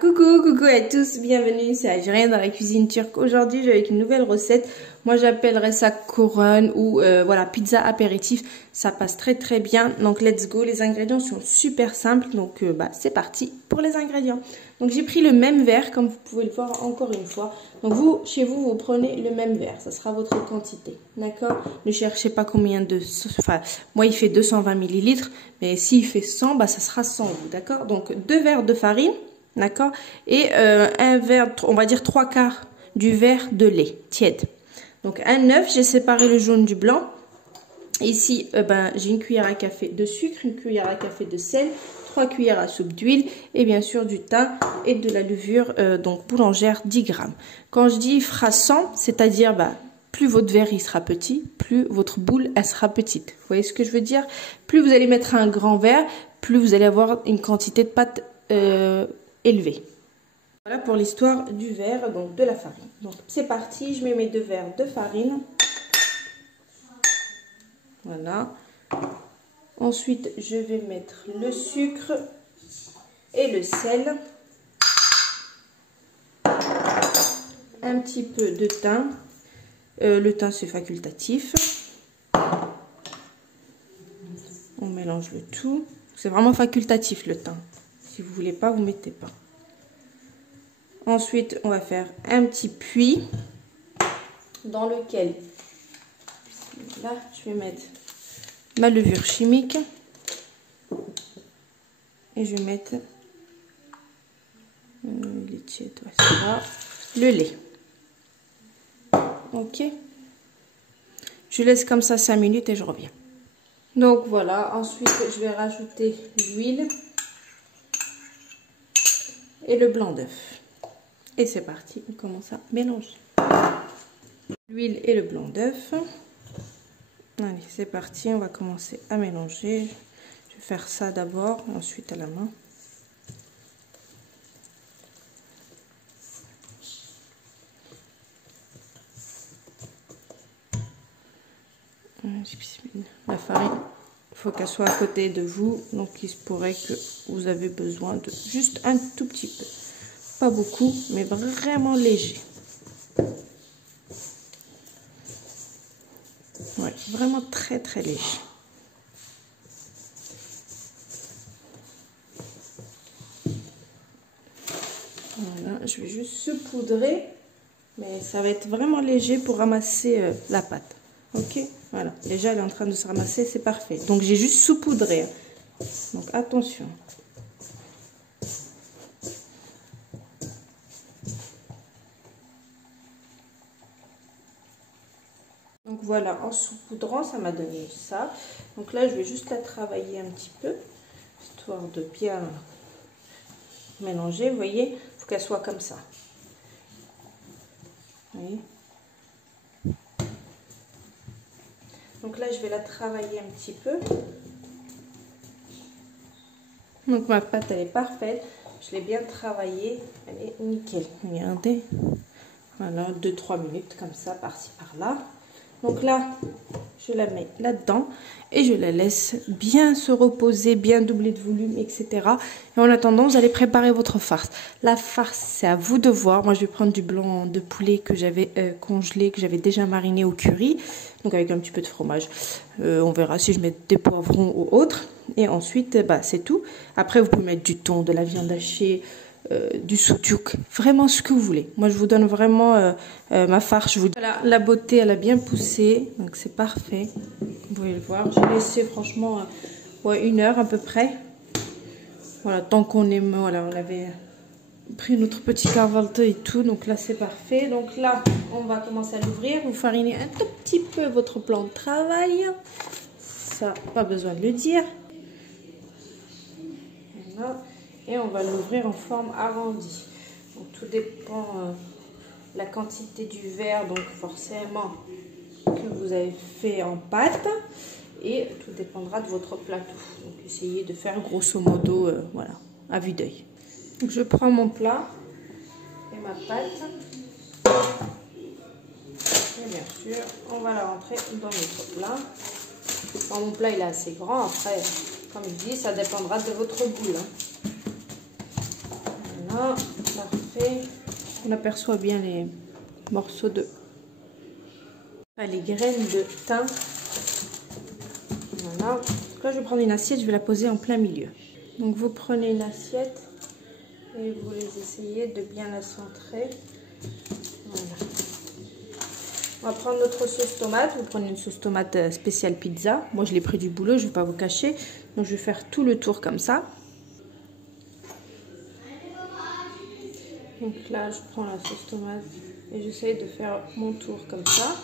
Coucou à tous, bienvenue, c'est Algérienne dans la cuisine turque. Aujourd'hui, je vais avec une nouvelle recette. Moi, j'appellerais ça Korun ou voilà, pizza apéritif. Ça passe très bien. Donc, let's go. Les ingrédients sont super simples. Donc, c'est parti pour les ingrédients. Donc, j'ai pris le même verre, comme vous pouvez le voir encore une fois. Donc, vous, chez vous, vous prenez le même verre. Ça sera votre quantité. D'accord? Ne cherchez pas combien de... Enfin, moi, il fait 220 ml. Mais s'il fait 100, ça sera 100. D'accord? Donc, 2 verres de farine. D'accord? Et un verre, on va dire 3/4 du verre de lait tiède. Donc un œuf, j'ai séparé le jaune du blanc. Ici, j'ai une cuillère à café de sucre, une cuillère à café de sel, 3 cuillères à soupe d'huile et bien sûr du thym et de la levure donc boulangère 10 grammes. Quand je dis fera 100, c'est-à-dire plus votre verre il sera petit, plus votre boule elle sera petite. Vous voyez ce que je veux dire? Plus vous allez mettre un grand verre, plus vous allez avoir une quantité de pâte élevé. Voilà pour l'histoire du verre, donc de la farine. Donc c'est parti, je mets mes 2 verres de farine. Voilà. Ensuite, je vais mettre le sucre et le sel. Un petit peu de thym. Le thym c'est facultatif. On mélange le tout. C'est vraiment facultatif le thym. Si vous voulez pas, vous mettez pas. Ensuite, on va faire un petit puits dans lequel, là, je vais mettre ma levure chimique et je vais mettre le lait. Ok. Je laisse comme ça 5 minutes et je reviens. Donc voilà, ensuite je vais rajouter l'huile et le blanc d'œuf. Et c'est parti, on commence à mélanger. L'huile et le blanc d'œuf. Allez, c'est parti, on va commencer à mélanger. Je vais faire ça d'abord, ensuite à la main. La farine, il faut qu'elle soit à côté de vous, donc il se pourrait que vous avez besoin de juste un tout petit peu. Pas beaucoup, mais vraiment léger. Ouais, vraiment très léger. Voilà, je vais juste saupoudrer, mais ça va être vraiment léger pour ramasser la pâte. Ok, voilà, déjà elle est en train de se ramasser, c'est parfait. Donc j'ai juste saupoudré. Donc attention. Donc voilà, en saupoudrant, ça m'a donné ça. Donc là, je vais juste la travailler un petit peu, histoire de bien mélanger. Vous voyez, il faut qu'elle soit comme ça. Vous voyez? Donc là, je vais la travailler un petit peu. Donc ma pâte, elle est parfaite. Je l'ai bien travaillée. Elle est nickel. Regardez. Voilà, 2-3 minutes comme ça, par-ci, par-là. Donc là, je la mets là-dedans et je la laisse bien se reposer, bien doubler de volume, etc. Et en attendant, vous allez préparer votre farce. La farce, c'est à vous de voir. Moi, je vais prendre du blanc de poulet que j'avais congelé, que j'avais déjà mariné au curry. Donc avec un petit peu de fromage. On verra si je mets des poivrons ou autre. Et ensuite, c'est tout. Après, vous pouvez mettre du thon, de la viande hachée, du soutiouk, vraiment ce que vous voulez. Moi je vous donne vraiment ma farce. Voilà, la beauté elle a bien poussé, donc c'est parfait. Vous pouvez le voir, j'ai laissé franchement 1 heure à peu près. Voilà, tant qu'on aime, voilà, on avait pris notre petit carvalto et tout, donc là c'est parfait. Donc là on va commencer à l'ouvrir. Vous farinez un tout petit peu votre plan de travail, ça pas besoin de le dire. Voilà. Et on va l'ouvrir en forme arrondie. Donc tout dépend de la quantité du verre, donc forcément que vous avez fait en pâte. Et tout dépendra de votre plateau. Donc essayez de faire grosso modo, voilà, à vue d'œil. Donc je prends mon plat et ma pâte. Et bien sûr, on va la rentrer dans notre plat. Bon, mon plat il est assez grand, après, comme je dis, ça dépendra de votre boule. Hein. Voilà, parfait. On aperçoit bien les morceaux de... les graines de thym. Voilà. Donc là, je vais prendre une assiette, je vais la poser en plein milieu. Donc vous prenez une assiette et vous les essayez de bien la centrer. Voilà. On va prendre notre sauce tomate. Vous prenez une sauce tomate spéciale pizza. Moi, je l'ai pris du boulot, je ne vais pas vous cacher. Donc, je vais faire tout le tour comme ça. Donc là, je prends la sauce tomate et j'essaie de faire mon tour comme ça.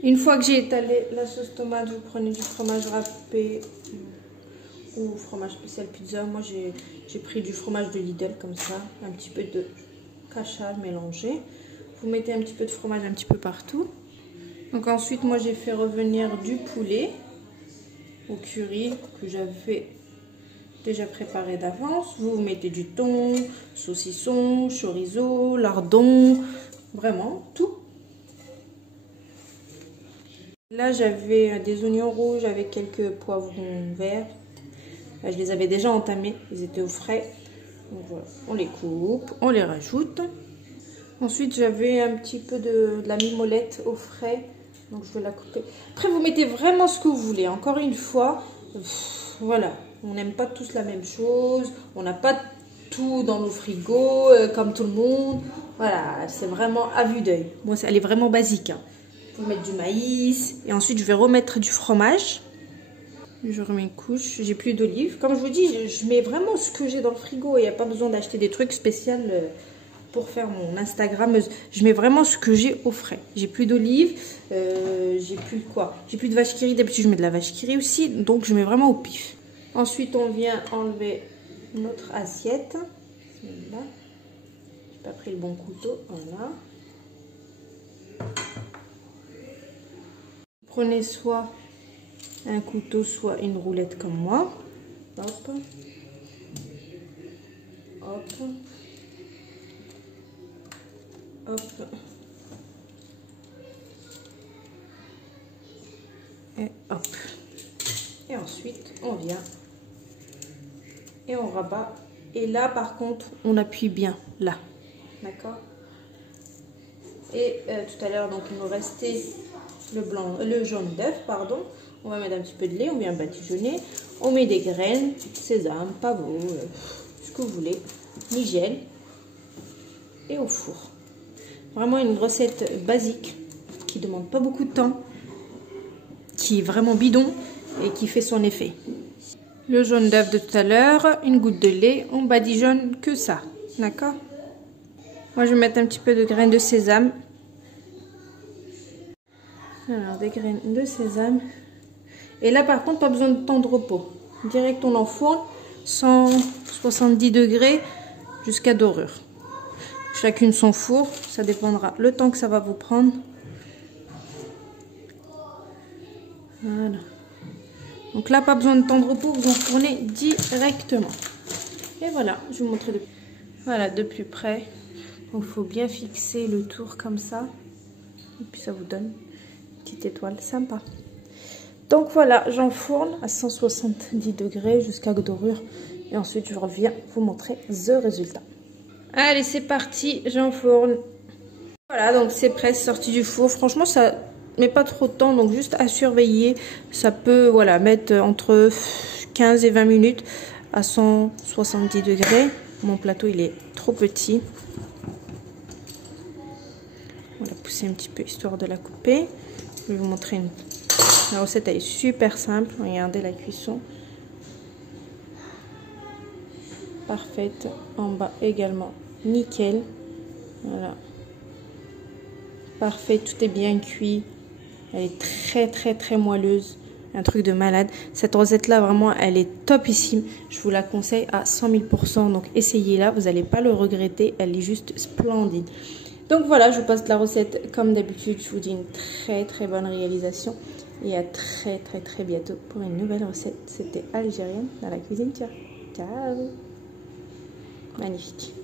Une fois que j'ai étalé la sauce tomate, vous prenez du fromage râpé ou fromage spécial pizza. Moi, j'ai pris du fromage de Lidl comme ça, un petit peu de cacha mélangé. Vous mettez un petit peu de fromage un petit peu partout. Donc ensuite, moi, j'ai fait revenir du poulet au curry que j'avais déjà préparé d'avance. Vous mettez du thon, saucisson, chorizo, lardon, vraiment tout. Là, j'avais des oignons rouges avec quelques poivrons verts. Là, je les avais déjà entamés, ils étaient au frais. Donc voilà, on les coupe, on les rajoute. Ensuite, j'avais un petit peu de la mimolette au frais. Donc, je vais la couper. Après, vous mettez vraiment ce que vous voulez. Encore une fois, voilà, on n'aime pas tous la même chose. On n'a pas tout dans nos frigos comme tout le monde. Voilà, c'est vraiment à vue d'œil. Moi, elle est vraiment basique, hein. Je vais mettre du maïs et ensuite je vais remettre du fromage. Je remets une couche. J'ai plus d'olives. Comme je vous dis, je mets vraiment ce que j'ai dans le frigo. Il n'y a pas besoin d'acheter des trucs spéciaux pour faire mon Instagrammeuse. Je mets vraiment ce que j'ai au frais. J'ai plus d'olives. J'ai plus de quoi? J'ai plus de vache qui rit. D'habitude, je mets de la vache qui rit aussi. Donc, je mets vraiment au pif. Ensuite, on vient enlever notre assiette. Là. J'ai pas pris le bon couteau. Voilà. Prenez soit un couteau, soit une roulette comme moi. Hop. Hop. Hop. Et hop. Et ensuite, on vient et on rabat. Et là, par contre, on appuie bien là. D'accord? Et tout à l'heure, donc, il nous restait le jaune d'œuf, pardon. On va mettre un petit peu de lait, on vient badigeonner. On met des graines, sésame, pavot, ce que vous voulez, nigel. Et au four. Vraiment une recette basique qui ne demande pas beaucoup de temps, qui est vraiment bidon et qui fait son effet. Le jaune d'œuf de tout à l'heure, une goutte de lait, on badigeonne que ça, d'accord? Moi je vais mettre un petit peu de graines de sésame. Alors des graines de sésame. Et là par contre pas besoin de temps de repos. Direct on enfourne 170 degrés jusqu'à dorure. Chacune son four, ça dépendra le temps que ça va vous prendre. Voilà. Donc là pas besoin de temps de repos, vous enfournez directement. Et voilà, je vais vous montrer voilà, de plus près. Donc il faut bien fixer le tour comme ça. Et puis ça vous donne petite étoile sympa. Donc voilà, j'enfourne à 170 degrés jusqu'à dorure et ensuite je reviens vous montrer le résultat. Allez, c'est parti, j'enfourne. Voilà, donc c'est prêt, c'est sorti du four. Franchement, ça met pas trop de temps, donc juste à surveiller. Ça peut, voilà, mettre entre 15 et 20 minutes à 170 degrés. Mon plateau, il est trop petit. On va la pousser un petit peu histoire de la couper. Je vais vous montrer la recette, elle est super simple. Regardez la cuisson. Parfaite. En bas également, nickel. Voilà. Parfait, tout est bien cuit. Elle est très moelleuse. Un truc de malade. Cette recette là, vraiment, elle est topissime. Je vous la conseille à 100 000 %. Donc essayez-la, vous n'allez pas le regretter. Elle est juste splendide. Donc voilà, je vous passe la recette comme d'habitude. Je vous dis une très bonne réalisation. Et à très bientôt pour une nouvelle recette. C'était Algérienne dans la cuisine turque. Ciao. Magnifique.